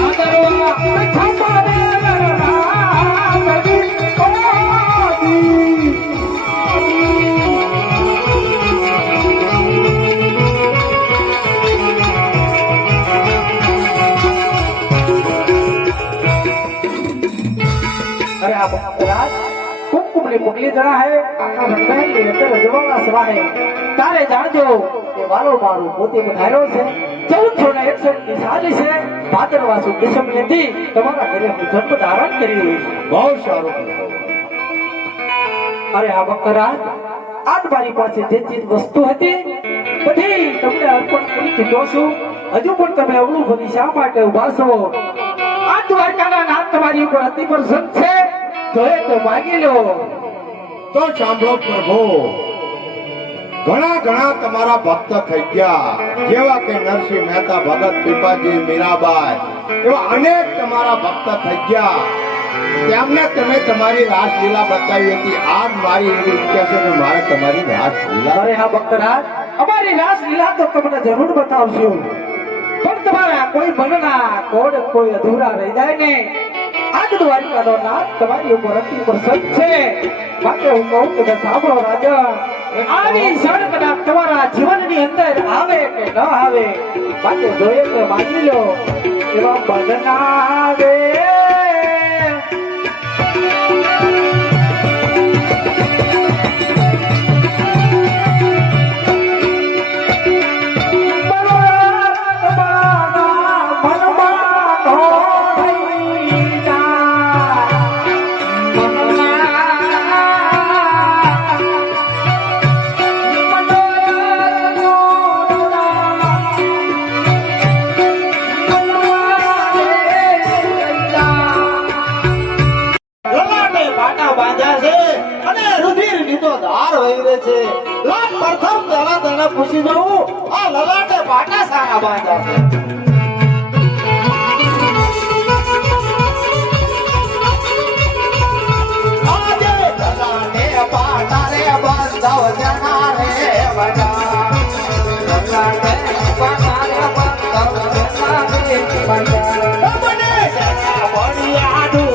Agar अरे आप राज कुमकुम ने पुगली जरा है आका भटमहल ने अंदर रजवाड़ा सवा है तारे जाणजो કે વાલો મારો પોતે પધાર્યો છે 1441 છે ભાદરવા સુદ દશમીથી તમારા ઘરે હું જન્મ ધારણ કરી રહ્યો છું. બહુ સારું. અરે આ ભક્તરાજ આજ મારી પાસે જે ચીજ વસ્તુ હતી બધી તમને અર્પણ કરી દીધો છું. હજુ પણ તમે અવળું બની શા માટે ઉભા છો? આ દ્વારકાના નાથ તમારી ઉપર અતિ પ્રસન્ન છે. જોઈએ તો માગી લો. તો સાંભળો પ્રભુ, ઘણા ઘણા તમારા ભક્ત થઈ ગયા, જેવા કે નરસિંહ મહેતા, ભગત પીપાજી, મીરાબાઈ, એવા અનેક તમારા ભક્ત થઈ ગયા. તેમને તમે તમારી રાસલીલા બતાવી હતી. આજ મારી એવી ઈચ્છા છે કે મારે તમારી રાસલીલા. અરે હા ભક્તરાજ, અમારી રાસલીલા તો તમને જરૂર બતાવશું, પણ તમારા કોઈ મનના કોડ કોઈ અધૂરા રહી જાય ને. આજ દ્વારકાનો નાથ તમારી ઉપર અતિ પ્રસન્ન છે. માટે હું કહું કે સાંભળો રાજા, આવી ક્ષણ કદાચ તમારા જીવનની અંદર આવે કે ન આવે, માટે જોઈએ તો માગી લો. એવા બંધના આવે પૂછી જવું આ લલાટે પાટા સારા બાંધા છે. આજે લલાટે પાટા રે બાંધવ જના રે બજા. લલાટે પાટા રે બાંધવ જના રે બજા. બને જના બડિયાડું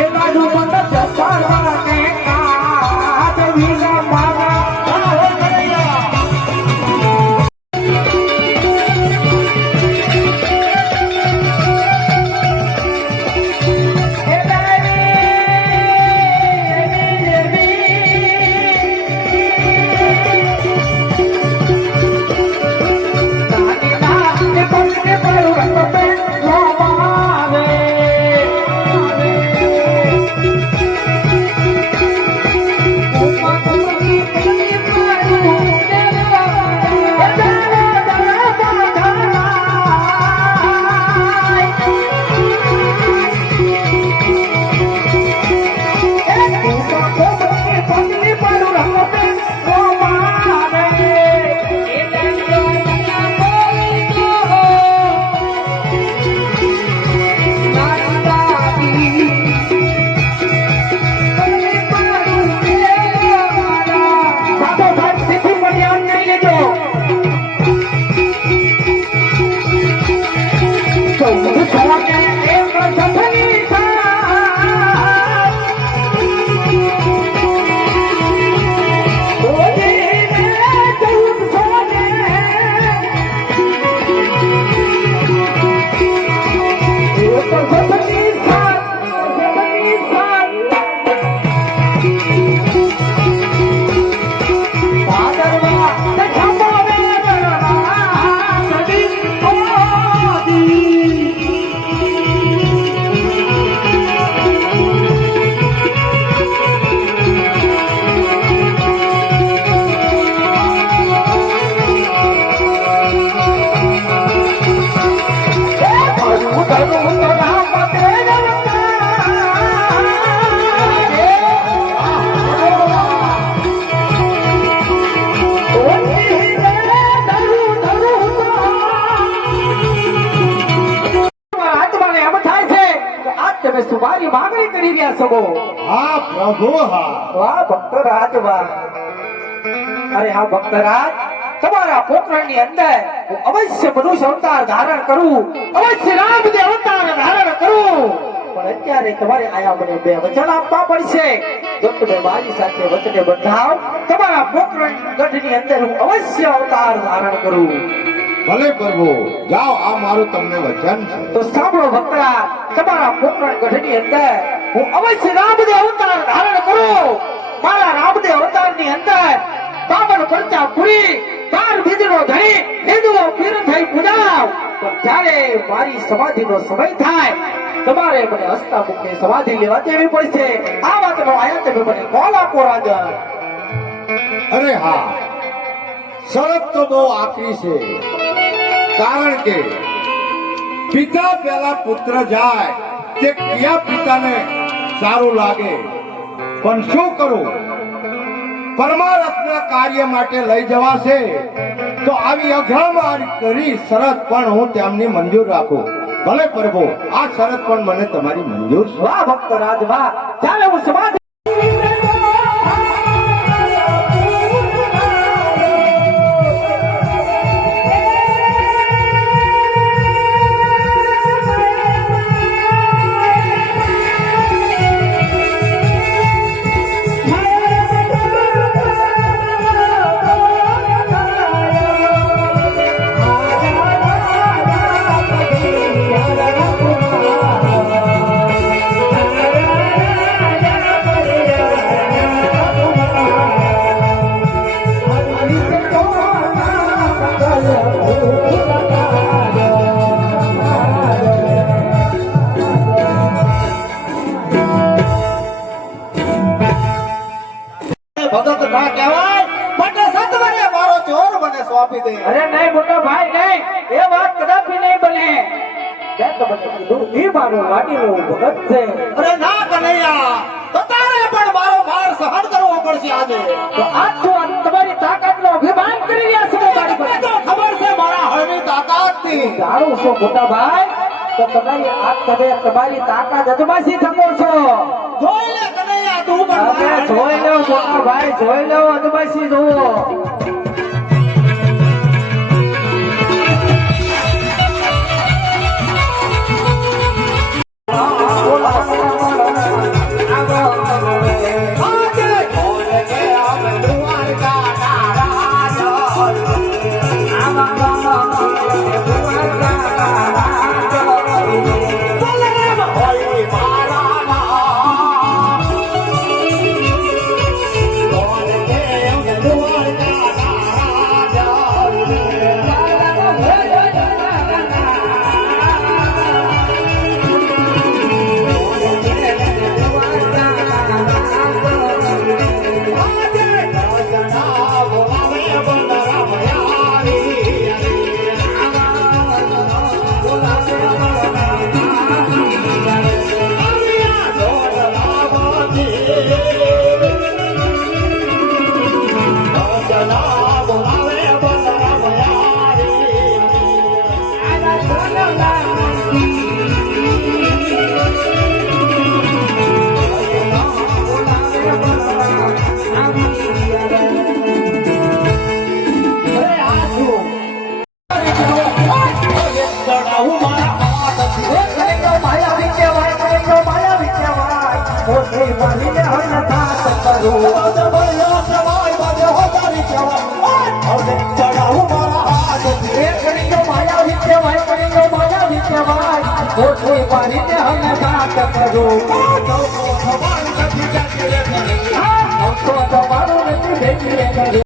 એ બાજુ તમે સુમારી માંગણી કરી રહ્યા છો હા પ્રભુ હા. વાહ ભક્તરાજ વાહ. અરે હા ભક્તરાજ, તમારા પોકરણની અંદર હું અવશ્ય મનુષ્ય અવતાર ધારણ કરું, અવશ્ય રામદેવ અવતાર ધારણ કરું. પણ અત્યારે તમારે આયા મને બે વચન આપવા પડશે. જો તમે મારી સાથે વચને બંધાવ, તમારા પોકરણ ગઢની અંદર હું અવશ્ય અવતાર ધારણ કરું. ભલે પ્રભુ, જાઓ, આ મારું તમને વચન છે. તો સાંભળો ભક્તરાજ, તમારા પોકરણ ગઢની અંદર હું અવશ્ય રામદેવ અવતાર ધારણ કરું. મારા રામદેવ અવતારની અંદર બાવન પરચા પૂરી, 12 બીજનો ધણી, હિન્દુઓ પીર થઈ પૂજાવ. પણ જ્યારે મારી સમાધિનો સમય થાય, તમારે મને હસતા મુખે સમાધિ લેવા દેવી પડશે. આ વાતનો આયા તમે મને કોલ આપો રાજન. અરે હા, શરત તો બહુ આકરી છે. કારણ કે પિતા પહેલા પુત્ર જાય તે કયા પિતાને સારું લાગે? પણ શું કરું, પરમાર્થના કાર્ય માટે લઈ જવાશે તો આવી અઘરામાર કરી શરત પણ હું તેમની મંજૂર રાખું. ભલે પ્રભુ, આ શરત પણ મને તમારી મંજૂર છે. વાહ ભક્તરાજ વાહ. જ્યારે હું સમાધિ ભગત ના કહેવાય, મને સત્વરે મારો ચોર મને સોંપી દે. અરે નહીં મોટા ભાઈ નહીં, એ વાત કદાપી નહીં બને. મેં તો મને કીધું, એ મારો વાડીનો ભગત છે. અરે ના કનૈયા, તો તારે પણ મારો માર સહન કરવો પડશે આજે. તો આજ તો આ તમારી તાકાતનો અભિમાન કરી રહ્યા છો મારી મને પાસે. તો ખબર છે મારા હળની તાકાતની. જાણું છું મોટા ભાઈ, તો તમારી તમારી તાકાત અજમાસી શકો છો. જોઈ લે કનૈયા, તું પણ હવે મારા જોઈ લો મોટા ભાઈ, જોઈ લો અજમાસી જુઓ. કરું